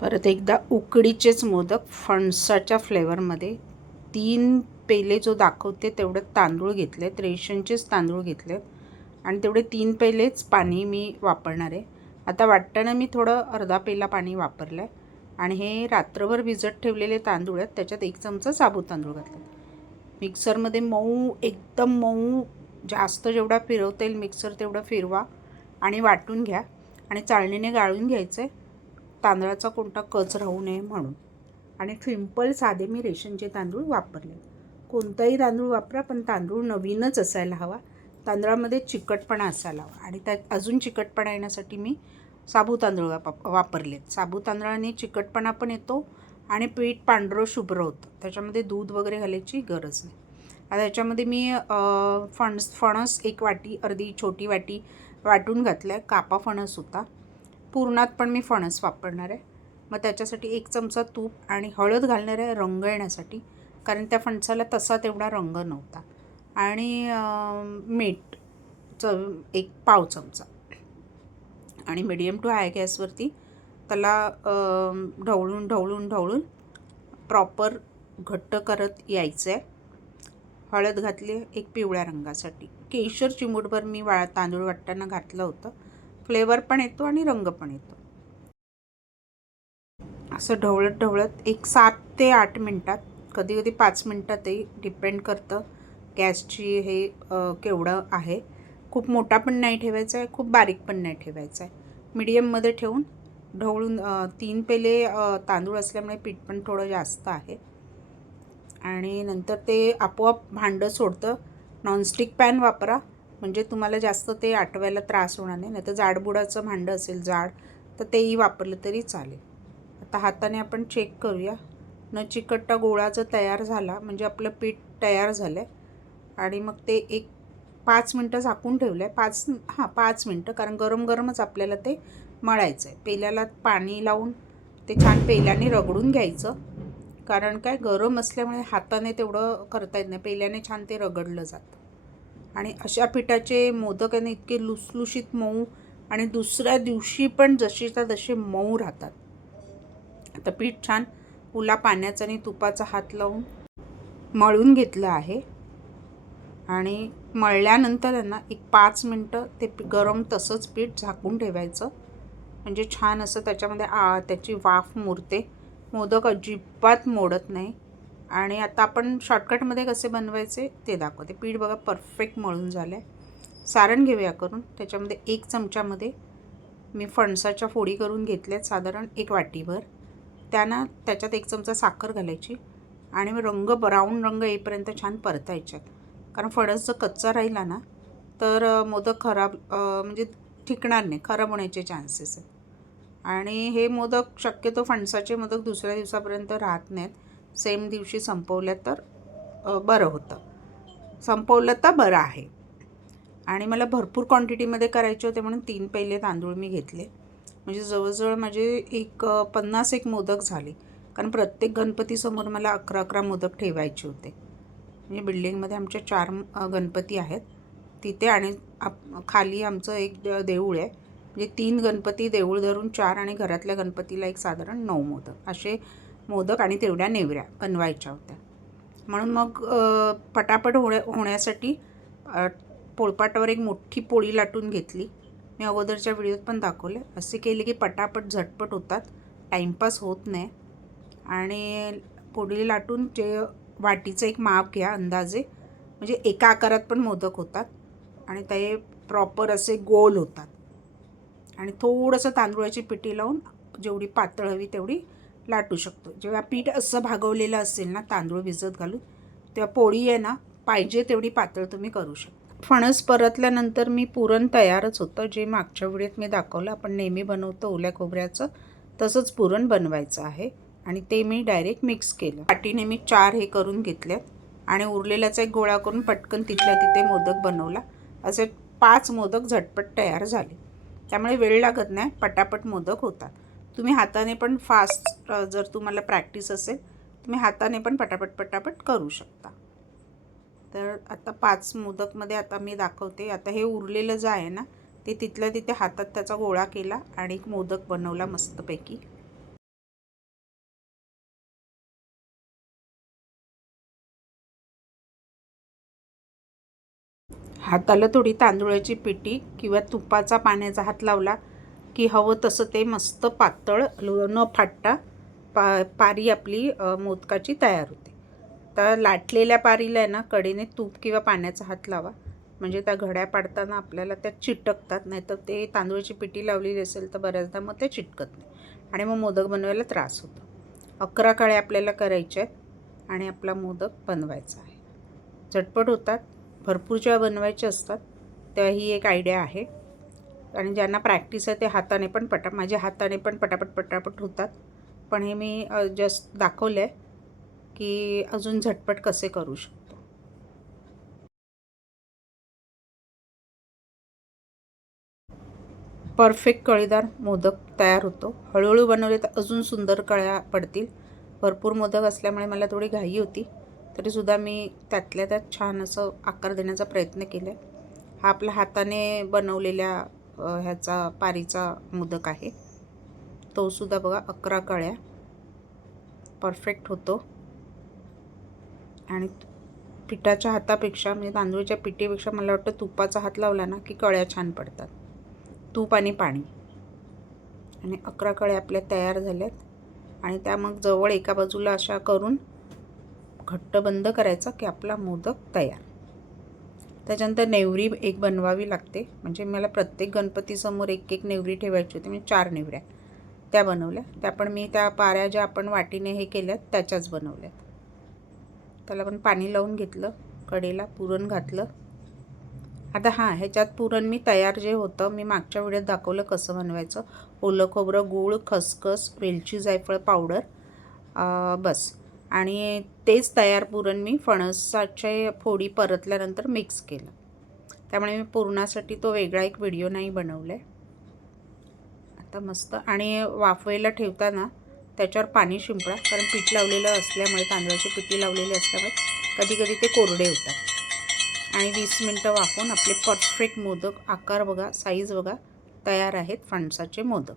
परत एकदा उकडीचेच मोदक फणसाच्या फ्लेवरमध्ये तीन पेले जो दाखवते तेवढे तांदूळ घेतलेत रेशनचेच तांदूळ घेतलेत. आणि तेवढे तीन पेलेच पाणी मी वापरणार आहे. आता वाटताना मी थोडं अर्धा पेला पाणी वापरलं आहे आणि हे रात्रभर भिजत ठेवलेले तांदूळ आहेत त्याच्यात एक चमचा साबूत तांदूळ घातला मिक्सरमध्ये मऊ एकदम मऊ जास्त जेवढा फिरवता येईल मिक्सर तेवढं फिरवा आणि वाटून घ्या. आणि चाळणीने गाळून घ्यायचं आहे तांदळाचा कोणता कच राहू नये म्हणून. आणि सिंपल साधे मी रेशनचे तांदूळ वापरले. कोणताही तांदूळ वापरा पण तांदूळ नवीनच असायला हवा. तांदळामध्ये चिकटपणा असायला हवा. आणि त्यात अजून चिकटपणा येण्यासाठी मी साबू तांदूळ वाप वापरलेत. साबू तांदळाने चिकटपणा पण येतो आणि पीठ पांढरं शुभ्र होतं. त्याच्यामध्ये दूध वगैरे घालायची गरज नाही. आता त्याच्यामध्ये मी फणस फणस एक वाटी अर्धी छोटी वाटी वाटून घातलं आहे कापा फणस होता. पूर्णात पण मी फणस वापरणार आहे. मग त्याच्यासाठी एक चमचा तूप आणि हळद घालणार आहे रंग येण्यासाठी. कारण त्या फणसाला तसा तेवढा रंग नव्हता. आणि मीठ. च एक पाव चमचा. आणि मिडियम टू हाय गॅसवरती त्याला ढवळून ढवळून ढवळून प्रॉपर घट्ट करत यायचं आहे हळद घातली एक पिवळ्या रंगासाठी. केशर चिमूटभर मी वाळ तांदूळ वाटताना घातलं होतं. फ्लेवर पण येतो आणि रंग पण येतो. असं ढवळत ढवळत एक सात ते आठ मिनटात कधी कधी पाच मिनटातही डिपेंड करतं. गॅसची हे केवढं आहे? खूप मोठा पण नाही ठेवायचा आहे खूप बारीक पण नाही ठेवायचा आहे. मीडियममध्ये ठेवून ढवळून तीन पेले तांदूळ असल्यामुळे पीठ पण थोडं जास्त आहे. आणि नंतर ते आपोआप भांडं सोडतं. नॉनस्टिक पॅन वापरा. म्हणजे तुम्हाला जास्त ते आटवायला त्रास होणार नाही. नाही तर जाडबुडाचं भांडं असेल जाड तर तेही वापरलं तरी चालेल. आता हाताने आपण चेक करूया. न चिकटता गोळा जर तयार झाला म्हणजे आपलं पीठ तयार झालं आहे आणि मग ते एक पाच मिनटं झाकून ठेवलं आहे पाच हां पाच मिनटं कारण गरम गरमच आपल्याला ते मळायचं आहे पेल्याला पाणी लावून ते छान पेल्याने रगडून घ्यायचं. कारण काय गरम असल्यामुळे हाताने तेवढं करता येत नाही. पेल्याने छान ते रगडलं जातं. आणि अशा पिठाचे मोदक आहे इतके लुसलुशीत मऊ आणि दुसऱ्या दिवशी पण जशीच्या तसे मऊ राहतात. आता पीठ छान उला पाण्याचा आणि तुपाचा हात लावून मळून घेतलं आहे. आणि मळल्यानंतर त्यांना एक पाच मिनटं ते पी- गरम तसंच पीठ झाकून ठेवायचं. म्हणजे छान असं त्याच्यामध्ये आ त्याची वाफ मुरते. मोदक अजिबात मोडत नाही. आणि आता आपण शॉर्टकटमध्ये कसे बनवायचे ते दाखवते. पीठ बघा परफेक्ट मळून झालं आहे सारण घेऊया करून. त्याच्यामध्ये एक चमच्यामध्ये मी फणसाच्या फोडी करून घेतल्यात साधारण एक वाटीभर. त्यांना त्याच्यात एक चमचा साखर घालायची आणि मग रंग ब्राऊन रंग येईपर्यंत छान परतायच्यात. कारण फणस जर कच्चा राहिला ना तर मोदक खराब म्हणजे ठिकणार नाही खराब होण्याचे चान्सेस आहेत. आणि हे मोदक शक्यतो फणसाचे मोदक दुसऱ्या दिवसापर्यंत राहत नाहीत. सेम दिवशी संपवल्या तर बरं होतं. संपवलं तर बरं आहे. आणि मला भरपूर क्वांटिटीमध्ये करायचे होते म्हणून तीन पहिले तांदूळ मी घेतले. म्हणजे जवळजवळ माझे एक पन्नास एक मोदक झाले. कारण प्रत्येक गणपतीसमोर मला अकरा अकरा मोदक ठेवायचे होते. म्हणजे बिल्डिंगमध्ये आमच्या चार गणपती आहेत. तिथे आणि आप खाली आमचं एक देऊळ आहे. म्हणजे तीन गणपती देऊळ धरून चार आणि घरातल्या गणपतीला एक साधारण नऊ मोदक. असे मोदक आणि तेवढ्या नेवऱ्या बनवायच्या होत्या. म्हणून मग पटापट होण्या होण्यासाठी पोळपाटावर एक मोठी पोळी लाटून घेतली. मी अगोदरच्या व्हिडिओत पण दाखवले. असे केले की पटापट झटपट होतात. टाईमपास होत नाही. आणि पोळी लाटून जे वाटीचं एक माप घ्या अंदाजे. म्हणजे एका आकारात पण मोदक होतात आणि ते प्रॉपर असे गोल होतात. आणि थोडंसं तांदूळाची पिठी लावून जेवढी पातळ हवी तेवढी लाटू शकतो. जेव्हा पीठ असं भागवलेलं असेल ना तांदूळ भिजत घालून तेव्हा पोळी आहे ना पाहिजे तेवढी पातळ तुम्ही करू शकता. फणस परतल्यानंतर मी पुरण तयारच होतं. जे मागच्या वेळेत मी दाखवलं आपण नेहमी बनवतो ओल्या खोबऱ्याचं तसंच पुरण बनवायचं आहे. आणि ते मी डायरेक्ट मिक्स केलं. पाटीने मी चार हे करून घेतल्यात आणि उरलेल्याचा एक गोळा करून पटकन तिथल्या तिथे मोदक बनवला. असे पाच मोदक झटपट तयार झाले. त्यामुळे वेळ लागत नाही पटापट मोदक होतात. तुम्ही हाताने पण फास्ट जर तुम्हाला प्रॅक्टिस असेल तुम्ही हाताने पण पटापट पटापट करू शकता. तर आता पाच मोदकमध्ये आता मी दाखवते. आता हे उरलेलं जे आहे ना ते तिथल्या तिथे हातात त्याचा गोळा केला आणि एक मोदक बनवला मस्तपैकी. हाताला थोडी तांदुळाची पिठी किंवा तुपाचा पाण्याचा हात लावला की हवं तसं ते मस्त पातळ न फाटता पा पारी आपली मोदकाची तयार होते. तर लाटलेल्या पारीला आहे ना कडेने तूप किंवा पाण्याचा हात लावा. म्हणजे त्या घड्या पाडताना आपल्याला त्या चिटकतात नाही तर ते तांदूळाची पिठी लावलेली असेल तर बऱ्याचदा मग ते चिटकत नाही. आणि मग मोदक बनवायला त्रास होतो. अकरा काळे आपल्याला करायचे आहेत आणि आपला मोदक बनवायचा आहे. झटपट होतात. भरपूर ज्या बनवायचे असतात त्या ही एक आयडिया आहे. आणि ज्यांना प्रॅक्टिस आहे ते हाताने पण पटा माझ्या हाताने पण पटापट पटापट होतात. पण हे मी जस्ट दाखवलं आहे की अजून झटपट कसे करू शकतो. परफेक्ट कळीदार मोदक तयार होतो. हळूहळू बनवले तर अजून सुंदर कळ्या पडतील. भरपूर मोदक असल्यामुळे मला थोडी घाई होती. तरीसुद्धा मी त्यातल्या त्यात छान असं आकार देण्याचा प्रयत्न केला आहे हा आपल्या हाताने बनवलेल्या ह्याचा पारीचा मोदक आहे. तोसुद्धा बघा अकरा कळ्या. परफेक्ट होतो. आणि पिठाच्या हातापेक्षा म्हणजे तांदूळच्या पिठीपेक्षा मला वाटतं तुपाचा हात लावला ना की कळ्या छान पडतात. तूप आणि पाणी. आणि अकरा कळ्या आपल्या तयार झाल्यात. आणि त्या मग जवळ एका बाजूला अशा करून घट्ट बंद करायचा की आपला मोदक तयार. त्याच्यानंतर नेवरी एक बनवावी लागते. म्हणजे मला प्रत्येक गणपतीसमोर एक एक नेवरी ठेवायची होती. म्हणजे चार नेवऱ्या त्या बनवल्या. त्या पण मी त्या पाऱ्या ज्या आपण वाटीने हे केल्यात त्याच्याच बनवल्यात. त्याला पण पाणी लावून घेतलं कडेला पुरण घातलं. आता हां ह्याच्यात पुरण मी तयार जे होतं मी मागच्या व्हिडिओत दाखवलं कसं बनवायचं. ओलं खोबरं गूळ खसखस वेलची जायफळ पावडर बस. आणि तेच तयार पुरण मी फणसाचे फोडी परतल्यानंतर मिक्स केलं. त्यामुळे मी पुरणासाठी तो वेगळा एक व्हिडिओ नाही बनवला. आहे आता मस्त आणि वाफवेला ठेवताना त्याच्यावर पाणी शिंपडा कारण पीठ लावलेलं असल्यामुळे तांदळाची पिठी लावलेली असल्यामुळे कधी कधी ते कोरडे होतात. आणि वीस मिनटं वाफवून आपले परफेक्ट मोदक आकार बघा साईज बघा तयार आहेत फणसाचे मोदक.